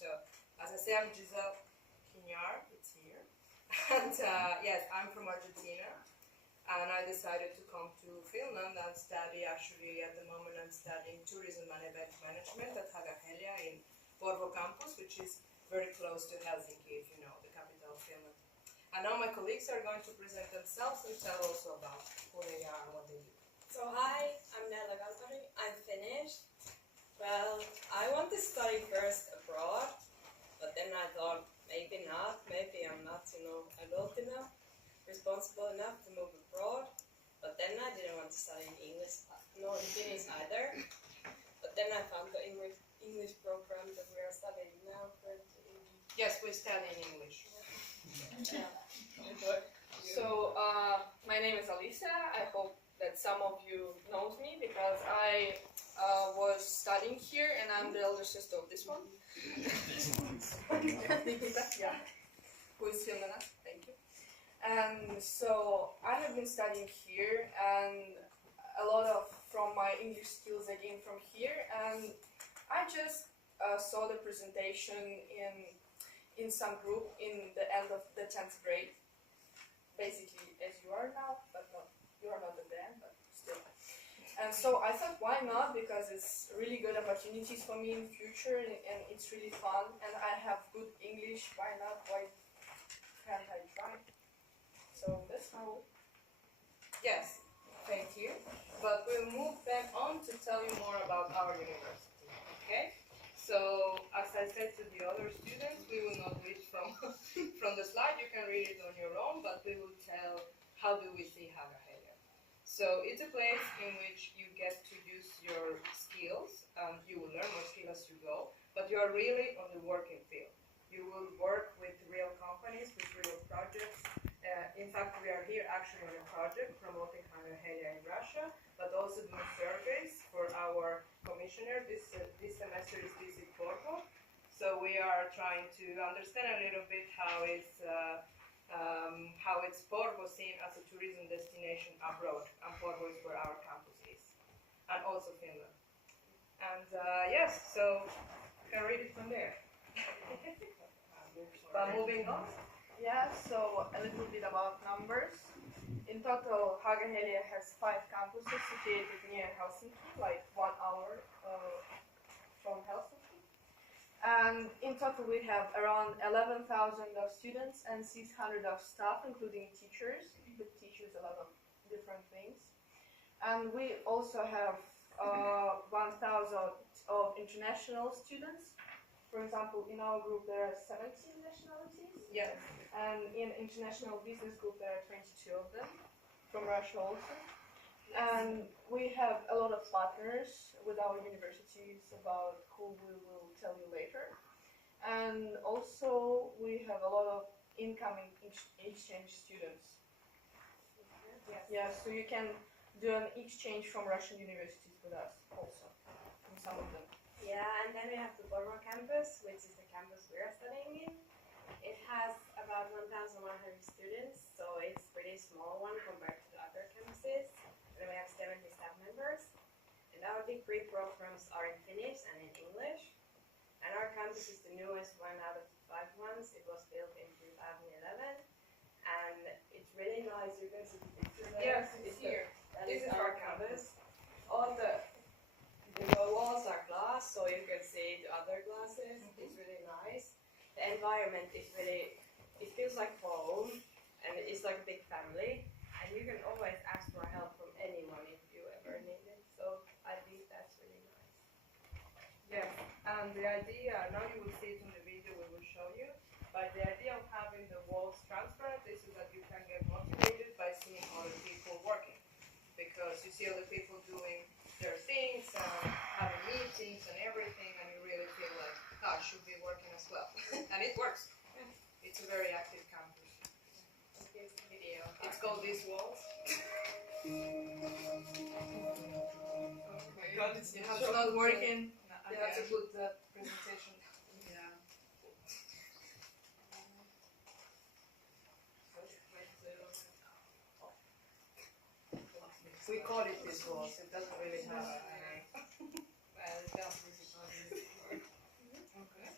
So, as I say, I'm Giselle Quiñar, it's here. And yes, I'm from Argentina. And I decided to come to Finland and study, actually at the moment I'm studying tourism and event management at Hagahelia in Porvoo campus, which is very close to Helsinki, if you know, the capital of Finland. And now my colleagues are going to present themselves and tell also about who they are and what they do. So hi, I'm Nella Galtari, I'm Finnish. Well, I want to study first abroad, but then I thought maybe not, maybe I'm not, adult enough, responsible enough to move abroad. But then I didn't want to study in English, nor in Finnish either. But then I found the English program that we are studying now currently. Yes, we study in English. So, my name is Alicia. I hope that some of you know me because I was studying here and I'm the elder sister of this one. Yeah. Who is filming us? Thank you. And so I have been studying here, and a lot of from my English skills I gained from here, and I just saw the presentation in some group in the end of the 10th grade, basically as you are now, but not, you are not at the end, but still. And so I thought, why not? Because it's really good opportunities for me in future, and it's really fun, and I have good English. Why not? Why can't I try? So that's how. Yes, thank you. But we'll move then on to tell you more about our university. Okay? So, as I said to the other students, we will not read from, from the slide. You can read it on your own, but we will tell how do we see Hagahelia. So, it's a place in which you get to use your skills, and you will learn more skills as you go, but you are really on the working field. You will work with real companies, with real projects. In fact, we are here actually on a project promoting Hagahelia in Russia, but also doing surveys for our commissioner. This semester is Visit Porvoo. So we are trying to understand a little bit how it's Porvoo seen as a tourism destination abroad, and Porvoo is where our campus is, and also Finland. And yes, so you can read it from there. But moving on. Yeah, so a little bit about numbers. In total, Hagahelia has 5 campuses situated near Helsinki, like 1 hour from Helsinki. And in total, we have around 11,000 of students and 600 of staff, including teachers. With teachers, a lot of different things. And we also have 1,000 of international students. For example, in our group, there are 17 nationalities. Yes. And in international business group, there are 22 of them, from Russia also. And we have a lot of partners with our universities, about who we will tell you later. And also, we have a lot of incoming exchange students. Yes. Yeah, so you can do an exchange from Russian universities with us also, in some of them. Yeah, and then we have the Porvoo campus, which is the campus we are studying in. It has about 1,100 students, so it's a pretty small one compared to the other campuses. And then we have 70 staff members. And our degree programs are in Finnish and in English. And our campus is the newest one out of the 5 ones. It was built in 2011. And it's really nice. You can see the picture there. Yes, it's here. This is our campus. All the walls are glass, so you can see the other glasses. It's really nice. The environment is really, it feels like home, and it's like a big family. And you can always ask for help from anyone if you ever need it. So I think that's really nice. Yes, and the idea, now you will see it in the video we will show you, but the idea of having the walls transparent is so that you can get motivated by seeing other people working. Because you see other people doing their things and having meetings and everything, and you really feel like, oh, I should be working as well. And it works. It's a very active campus. Here's the video. It's called These Walls. God, it's not working. You have to put the presentation. Yeah. We call it These Walls. It doesn't really have a name. Well, it does. Okay.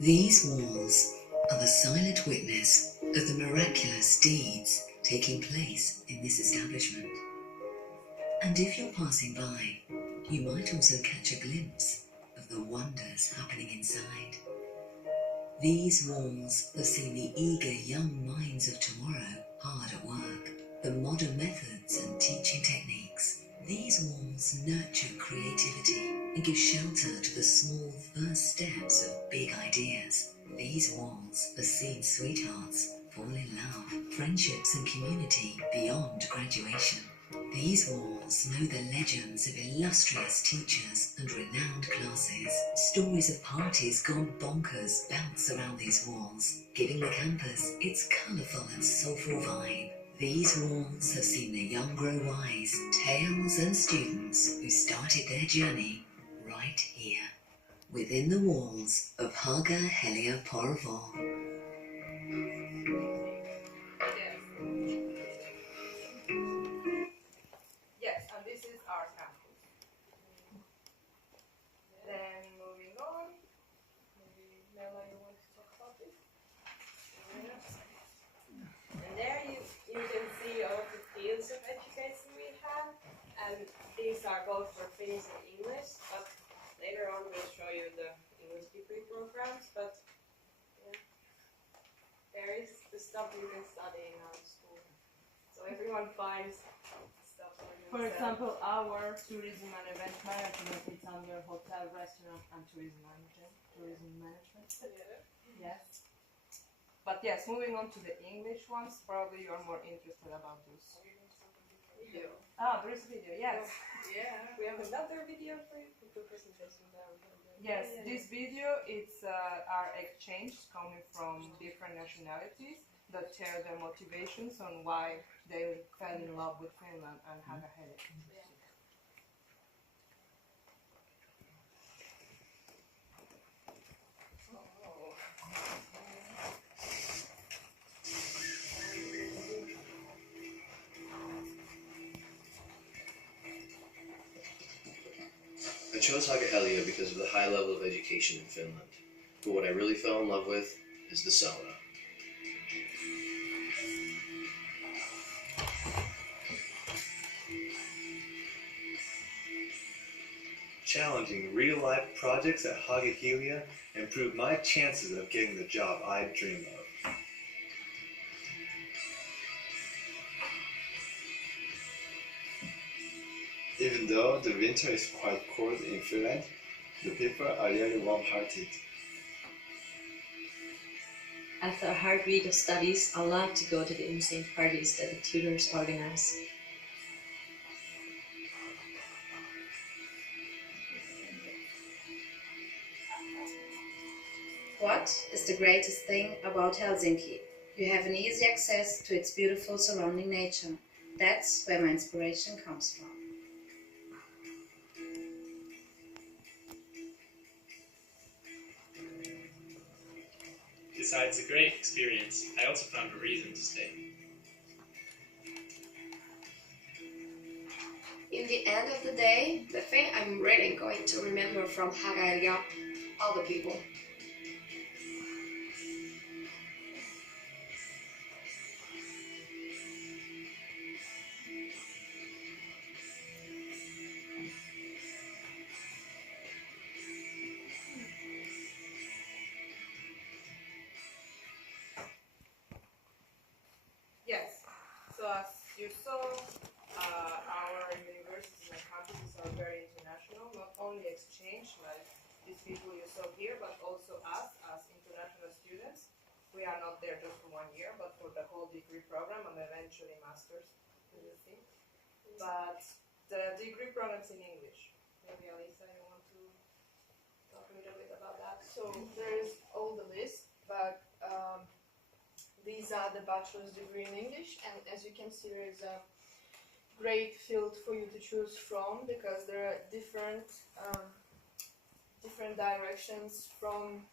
These walls are the silent witness of the miraculous deeds taking place in this establishment. And if you're passing by, you might also catch a glimpse of the wonders happening inside. These walls have seen the eager young minds of tomorrow hard at work, the modern methods and teaching techniques. These walls nurture creativity and give shelter to the small first steps of big ideas. These walls have seen sweethearts fall in love, friendships and community beyond graduation. These walls know the legends of illustrious teachers and renowned classes. Stories of parties gone bonkers bounce around these walls, giving the campus its colourful and soulful vibe. These walls have seen the young grow wise, tales and students who started their journey right here, within the walls of Haga Helia Porvoo. Yes, and this is our campus. Then moving on, maybe Mela, you want to talk about this? And there you can see all of the fields of education we have, and these are both for Finnish and English, but later on we'll show you the English degree programs, but yeah, there is the stuff you can study in our school. So everyone finds stuff for themselves. For example, our tourism and event management is under hotel, restaurant, and tourism management. Yes. But yes, moving on to the English ones, probably you're more interested about those. Video. Ah, there is video, yes. Yeah. We have another video for you. The presentation that we're going to do. Yes, this video it's our exchange coming from different nationalities that share their motivations on why they fell in love with Finland and Hagahelia. I chose Hagahelia because of the high level of education in Finland, but what I really fell in love with is the sauna. Challenging real-life projects at Hagahelia improved my chances of getting the job I dream of. Even though the winter is quite cold in Finland, the people are really warm-hearted. After a hard week of studies, I love to go to the insane parties that the tutors organize. What is the greatest thing about Helsinki? You have an easy access to its beautiful surrounding nature. That's where my inspiration comes from. Besides a great experience, I also found a reason to stay. In the end of the day, the thing I'm really going to remember from Hagahelia are the people. Yes, so as you saw, our universities and campuses are very international, not only exchange like these people you saw here, but also us as international students. We are not there just for 1 year, but for the whole degree program and eventually masters, you will see. But the degree program's in English. Maybe Alisa, you want to talk a little bit about that? So there's all the list, but these are the bachelor's degree in English, and as you can see, there is a great field for you to choose from because there are different directions from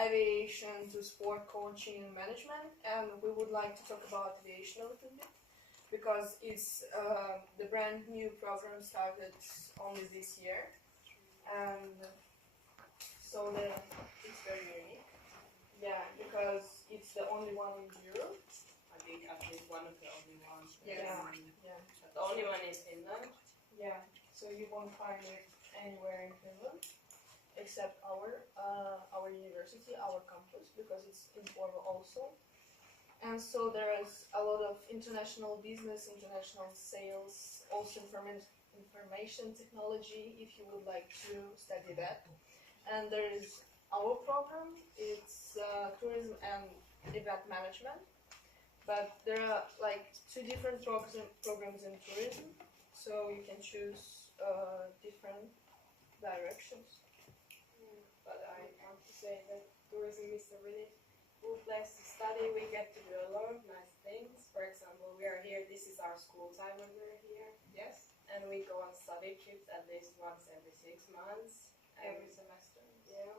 aviation to sport coaching and management, and we would like to talk about aviation a little bit because it's the brand new program started only this year, and so it's very unique. Yeah, because it's the only one in Europe. I think at least one of the only ones. Yes. Yeah. Yeah. The only one in Finland. Yeah. So you won't find it anywhere in Finland except our university, our campus, because it's in Porvoo also. And so there is a lot of international business, international sales, also information technology, if you would like to study that. And there is our program, it's tourism and event management. But there are like two different programs in tourism, so you can choose different directions. But I want to say that tourism is a really cool place to study. We get to do a lot of nice things. For example, we are here, this is our school time when we're here. Yes. And we go on study trips at least once every 6 months. Every semester. Yeah.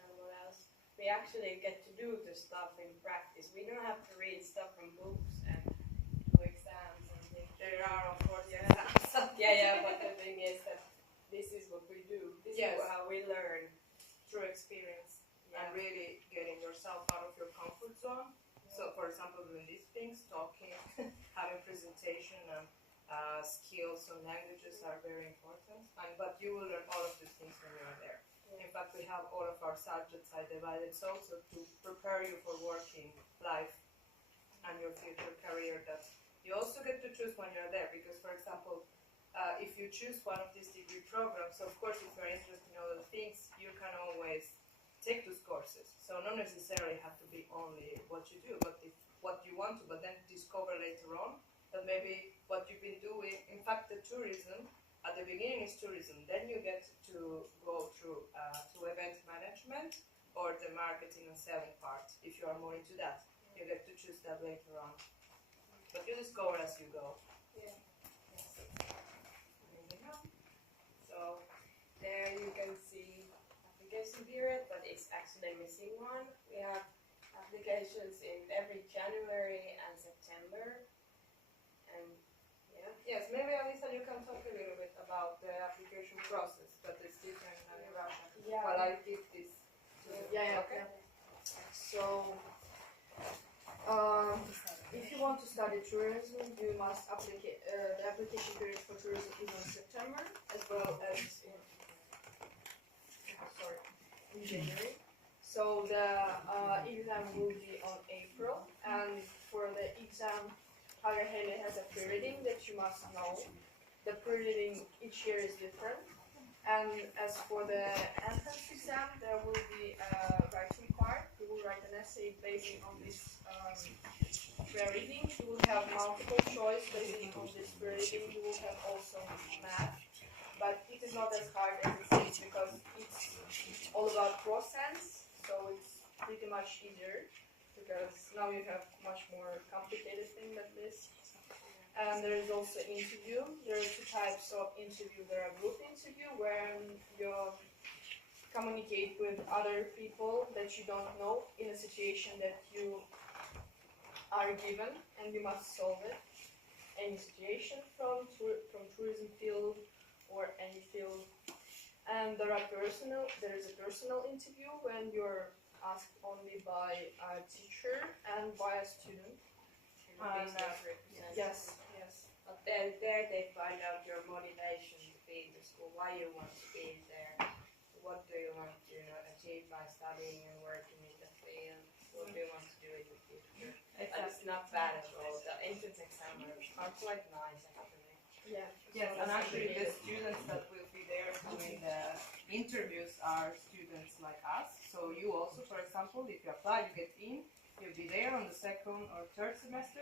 And what else? We actually get to do the stuff in practice. We don't have to read stuff from books and do exams and things. There are, of course, exams. Yeah, but the thing is that this is what we do. This Yes. is how we learn. Through experience and really getting yourself out of your comfort zone. So, for example, doing these things, talking, having presentation, and skills and languages are very important. But you will learn all of these things when you are there. In fact, we have all of our subjects are divided also to prepare you for working life and your future career. That you also get to choose when you're there. Because, for example, if you choose one of these degree programs, of course, if you're interested in other things, you can always take those courses. So not necessarily have to be only what you do, but if what you want to, but then discover later on that maybe what you've been doing, in fact, the tourism, at the beginning is tourism, then you get to go through to event management or the marketing and selling part. If you are more into that, you get to choose that later on. But you discover as you go. Yeah. So there you can see application period, but it's actually missing one. We have applications in every January and September. And yeah. yes, maybe Alisa, you can talk a little bit about the application process, but it's different than in Russia. Yeah. While I give this to Yeah. okay. So if you want to study tourism, you must the application period for tourism is in September as well as in January. So the exam will be on April, and for the exam, Hagaheili has a pre-reading that you must know. The pre-reading each year is different. And as for the entrance exam, there will be a writing part. You will write an essay based on this pre-reading. You will have multiple choice based on this pre-reading. You will have also math. But it is not as hard as it seems because it's all about cross sense. So it's pretty much easier because now you have much more complicated thing than this. And there is also interview. There are two types of interview. There are group interview where you communicate with other people that you don't know in a situation that you are given and you must solve it. Any situation from tourism field or any field. And there is a personal interview when you're asked only by a teacher and by a student. And, yes. But then there they find out your motivation to be in the school, why you want to be there, what do you want to achieve by studying and working in the field, what do you want to do in the future. It's not bad at all. The entrance exam are quite nice actually. Yeah. Yes, and actually the students that will be there doing the interviews are students like us. So you also, for example, if you apply, you get in, you'll be there on the second or third semester.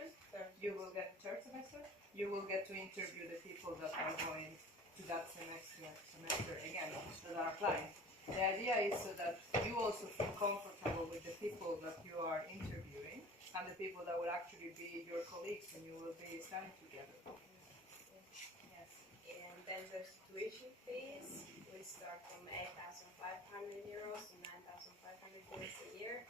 You will get third semester. You will get to interview the people that are going to that semester again, that are applying. The idea is so that you also feel comfortable with the people that you are interviewing and the people that will actually be your colleagues and you will be studying together. Yes. And then there's tuition fees. We start from 8,500 euros to 9,500 euros a year.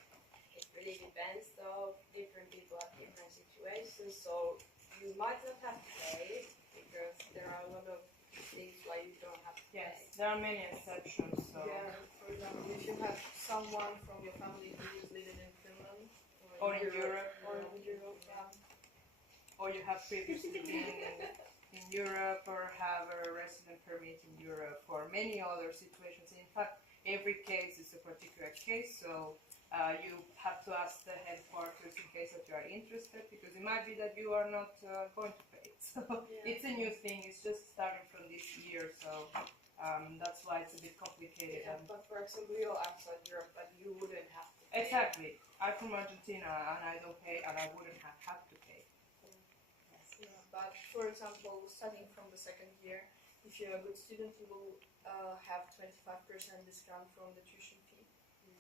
It really depends though. Different people have different situations, so you might not have to pay because there are a lot of things why you don't have to pay. Yes, there are many exceptions. So. Yeah, for example, if you have someone from your family who is living in Finland Or in Europe. or in Europe, yeah. Or you have previously been in Europe or have a resident permit in Europe or many other situations. In fact, every case is a particular case, so you have to ask the headquarters in case that you are interested, because it might be that you are not going to pay. So it's a new thing, it's just starting from this year, so that's why it's a bit complicated. Yeah, but for example, you're outside Europe, but you wouldn't have to pay. Exactly. I'm from Argentina and I don't pay and I wouldn't have to pay. Yeah, but for example, starting from the second year, if you're a good student, you will have 25% discount from the tuition fee.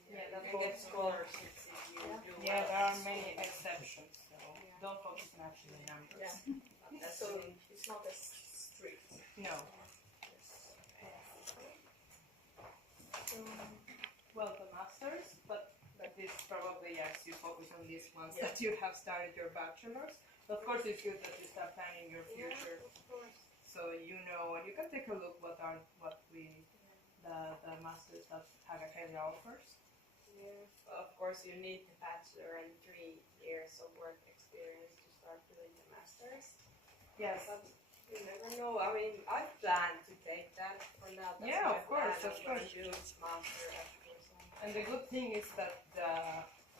Yeah, you that's can get also- scholarships if you Yeah. do Yeah, well there at are school. many exceptions, so Yeah. don't focus on actually numbers. Yeah. That's So really- it's not as strict. No. Well, the masters, but this probably, yes, you focus on these ones Yeah. that you have started your bachelor's. Of course, it's good that you start planning your future, Of course. so you know, and you can take a look the masters that Hagahelia offers. Yeah. Of course, you need the bachelor and 3 years of work experience to start doing the masters. Yes. But you never know. I mean, I plan to take that for now. That's Yeah, my of course, plan. of I'm gonna course. do master afterwards. And the good thing is that the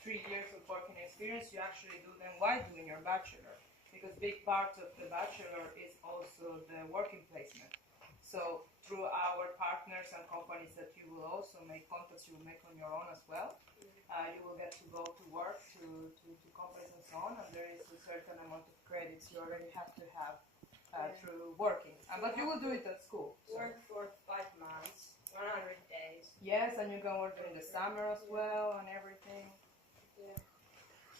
3 years of working experience, you actually do them while doing your bachelor. Because big part of the bachelor is also the working placement. So through our partners and companies that you will also make contacts, you will make on your own as well. You will get to go to work to companies and so on, and there is a certain amount of credits you already have to have through working. But you will do it at school. So. Work for 5 months, 100 days. Yes, and you can work during the summer as well and everything. Yeah.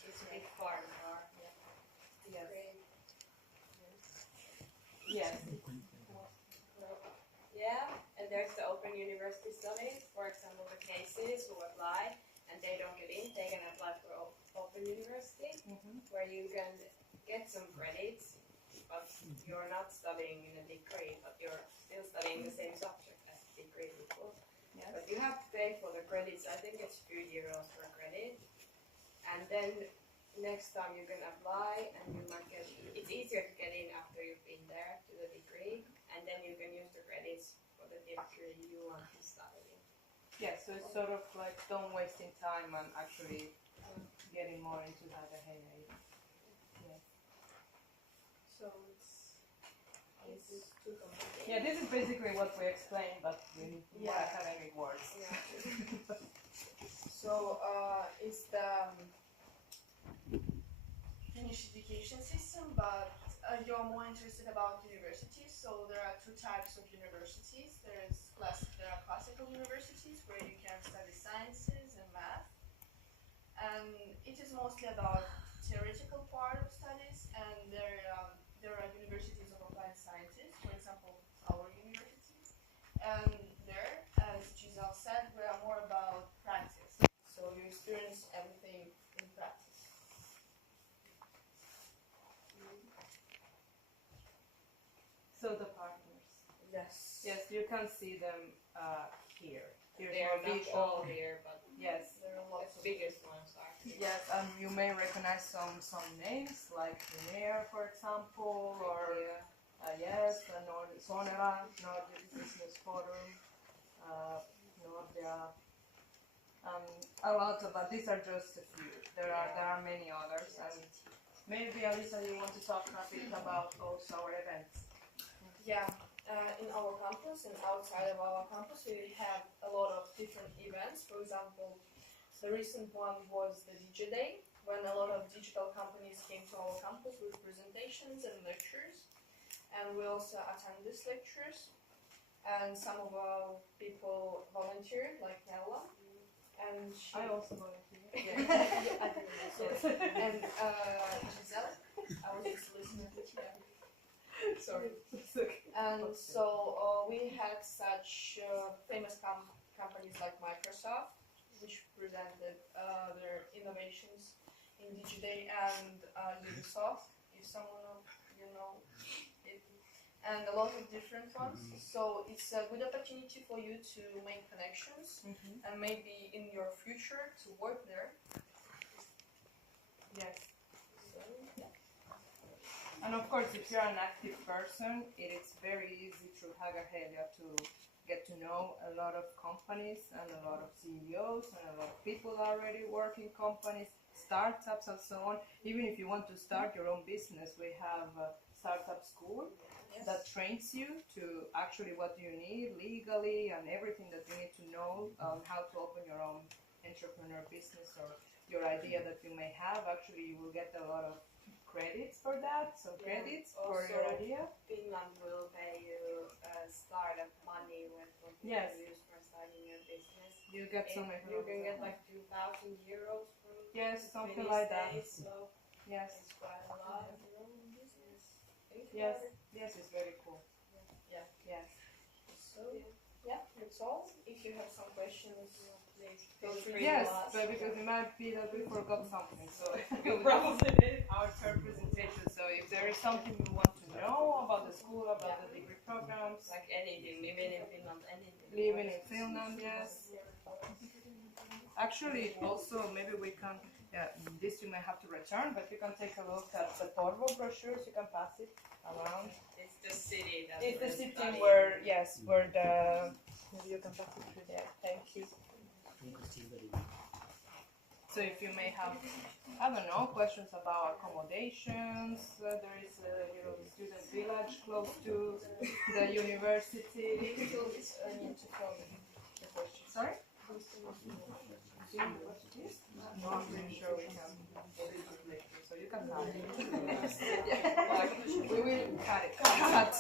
It's a big part of our Yes. grade. Yes. Yeah, and there's the open university studies. For example, the cases who apply and they don't get in, they can apply for open university, where you can get some credits, but you're not studying in a degree, but you're still studying the same subject as the degree people. Yes. But you have to pay for the credits. I think it's €2 per credit, and then next time you can apply, and you might get. It's easier to get in after you've been there to the degree, and then you can use the credits for the degree you want to study. Yeah, so it's sort of like don't wasting time and actually getting more into that ahead. Yeah. So it's too complicated. Yeah, this is basically what we explained, but in more Yeah. academic words. Yeah. So it's the Finnish education system, but you're more interested about universities. So there are 2 types of universities. There are classical universities where you can study sciences and math, and it is mostly about theoretical part of studies. And there are universities of applied sciences, for example, our university. And there, as Giselle said, we are more about practice. So you experience everything in practice. So the partners. Yes. Yes, you can see them here. Here's They are more not visual. all here, but Yes. There are the lots of biggest ones are here. Yes, and you may recognize some names like Lumiere, for example, or yes, Sonera, Nordic Business Forum, Nordea, a lot of, but these are just a few. There are many others, and maybe Alisa, you want to talk a bit about also our events. Yeah, in our campus and outside of our campus, we have a lot of different events. For example, the recent one was the DJ Day, when a lot of digital companies came to our campus with presentations and lectures. And we also attend these lectures. And some of our people volunteered, like Nella. And she I also volunteer. yeah, I do also. And Giselle, I was just listening to you. Sorry. And so we had such famous companies like Microsoft, which presented their innovations in DigiDay, and Ubisoft, if someone of you know it. and a lot of different ones. So it's a good opportunity for you to make connections and maybe in your future to work there. Yes. So, yeah. And of course, if you're an active person, it is very easy through Haga Helia to get to know a lot of companies and a lot of CEOs and a lot of people already work in companies, startups and so on. Even if you want to start your own business, we have a startup school that trains you to actually what you need legally and everything that you need to know on how to open your own entrepreneur business or your idea that you may have. Actually, you will get a lot of credits for that, so credits for your Also, idea. Finland will pay you startup money when you Yes. use for starting your business. You get some You can get like 2,000 euros from yes, the something Finnish like that. state, so Yes, it's quite a lot. yes, yes, it's very cool. Yeah. Yes. So yeah, that's all. If you have some questions, please feel free Yes, to ask. but because it might be that we forgot something, so You probably did. our third presentation. So if there is something you want to know about the school, about the degree programs, Like anything, living in Finland, anything. living in Finland, yes. Actually, also maybe we can. Yeah, this you may have to return, but you can take a look at the Porvo brochures. You can pass it around. It's the city that It's the we're city studying. where, yes, where the. Maybe you can pass it through there. Thank you. So if you may have, I don't know, questions about accommodations, there is a student village close to the university. I need to tell me the question. Sorry? No, I'm pretty sure we can edit it later, so you can cut it. We will cut it. Cut.